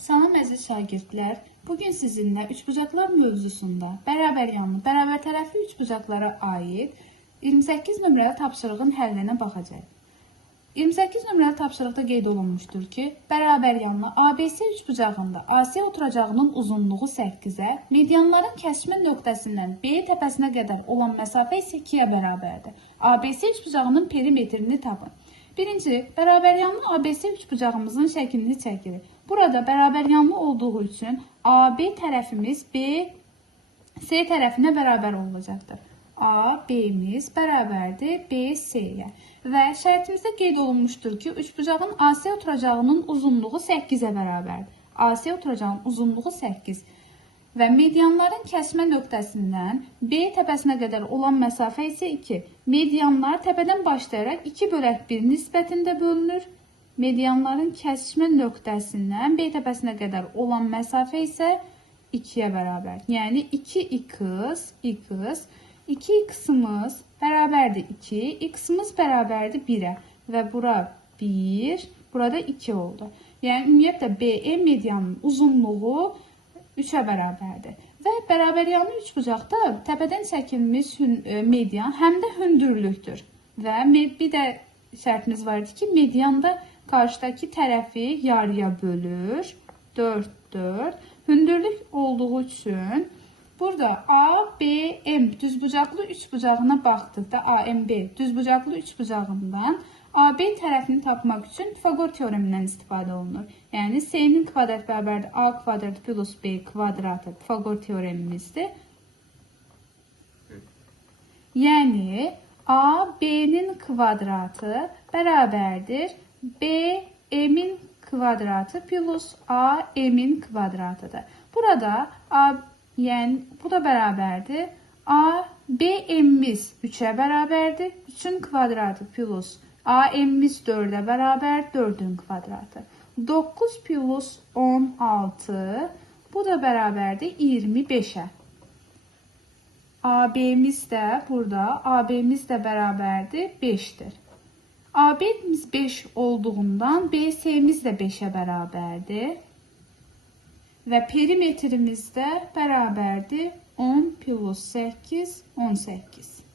Salam əziz şagirdlər, bugün sizinlə üçbucaqlar mövzusunda bərabər yanlı, bərabər tərəfli üçbucaqlara aid 28 nömrəli tapşırığın həllinə baxacağıq. 28 nömrəli tapşırıqda qeyd olunmuşdur ki, bərabər yanlı ABC üçbucağında AC oturacağının uzunluğu 8-ə, medianların kəsişmə nöqtəsindən B təpəsinə qədər olan məsafə isə 2-yə bərabərdir. ABC üçbucağının perimetrini tapın. Birinci, bərabər yanlı ABC üçbucağımızın şəklini çəkirik. Burada bərabər yanlı olduğu üçün AB tərəfimiz BC tərəfinə bərabər olacaqdır. AB'miz bərabərdir BC'yə. Və şərtimizdə qeyd olunmuşdur ki, üçbucağın AC oturacağının uzunluğu 8-ə bərabərdir. AC oturacağının uzunluğu 8 və medianların kəsmə nöqtəsindən B təpəsinə qədər olan məsafə isə 2. Medianlar təpədən başlayaraq 2/1 nisbətində bölünür. Medianların kəsişmə nöqtəsindən B təpəsinə qədər olan məsafə isə 2-yə bərabər. Yəni 2x, 2x-ımız bərabərdir 2, x-ımız bərabərdir 1-ə və bura 1, burada 2 oldu. Yəni ümumiyyətlə BE medianın uzunluğu 3-ə bərabərdir. Və bərabər yanlı üçbucaqda təpədən çəkilmiş median həm də hündürlükdür. Və bir də şərtimiz var idi ki, medianda qarşıdakı tərəfi yarıya bölür, 4. Hündürlük olduğu üçün burada ABM düzbucaqlı üçbucağına baxdıqda AMB düzbucaqlı üçbucağından AB tərəfini tapmaq üçün Pifaqor teoremindən istifadə olunur. Yəni S'nin kvadrat bərabərdir A kvadrat plus B kvadratı Pifaqor teoremimizdir. Yəni AB'nin kvadratı bərabərdir BM'in kvadratı plus AM'in kvadratıdır. Burada bu da bərabərdir. BM'miz 3-ə bərabərdir. 3-ün kvadratı plus AM'miz 4-ə bərabər, 4-ün kvadratı. 9 plus 16, bu da bərabərdir 25-ə. AB'miz də burada, AB'miz də bərabərdir 5-dir. AB'miz 5 olduğundan BS'miz də 5-ə bərabərdir. Və perimetrimiz də bərabərdir 10 plus 8, 18.